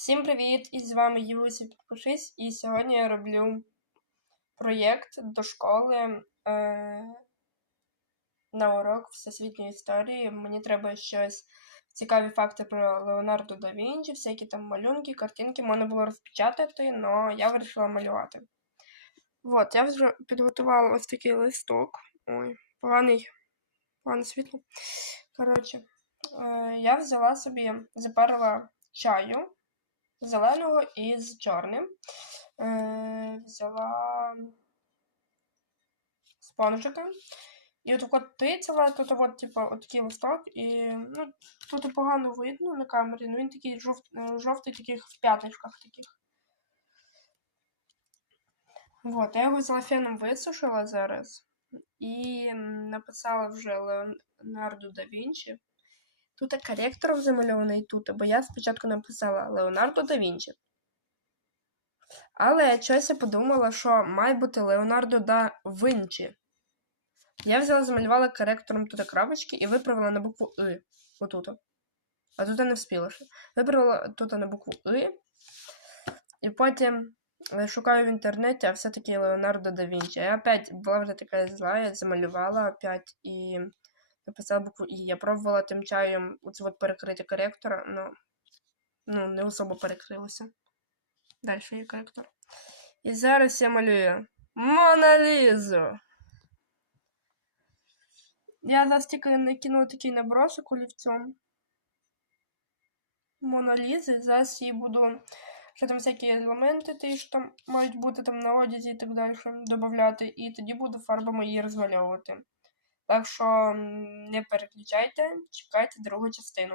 Всім привіт! І з вами Євуся Підпишись. І сьогодні я роблю проєкт до школи е, на урок всесвітньої історії. Мені треба щось цікаві факти про Леонардо да Вінчі, всякі там малюнки, картинки можна було розпечатати, але я вирішила малювати. От, я вже підготувала ось такий листок. Ой, поганий, погане світло. Коротше, е, я взяла собі, запарила чаю зеленого і з чорним. Е, взяла спонжика. І от от тицяла, тут от, типу, от такий листок, і ну, тут погано видно на камері, ну він такий жовт, е, жовтий, таких в п'ятничках таких. Вот, я його феном висушила зараз і написала вже Леонардо да Вінчі. Тут коректором замальований тут, бо я спочатку написала Леонардо да Вінчі. Але щось я подумала, що має бути Леонардо да Вінчі. Я взяла, замалювала коректором тут крапочки і виправила на букву И. Отут. А тут я не вспіла ще. Виправила тут на букву И. І потім е, шукаю в інтернеті, а все-таки Леонардо да Вінчі. Я опять була вже така зла, я замалювала опять і написала букву І. Я пробувала тим чаєм оце от перекрити коректора, але ну, не особо перекрилося. Далі є коректор. І зараз я малюю Моналізу. Я зараз тільки накинула такий набросок олівцем. Моналізи. Зараз її буду що там всякі елементи, ті, що там мають бути там на одязі і так далі, додати, і тоді буду фарбами її розмальовувати. Так що не переключайте, чекайте другу частину.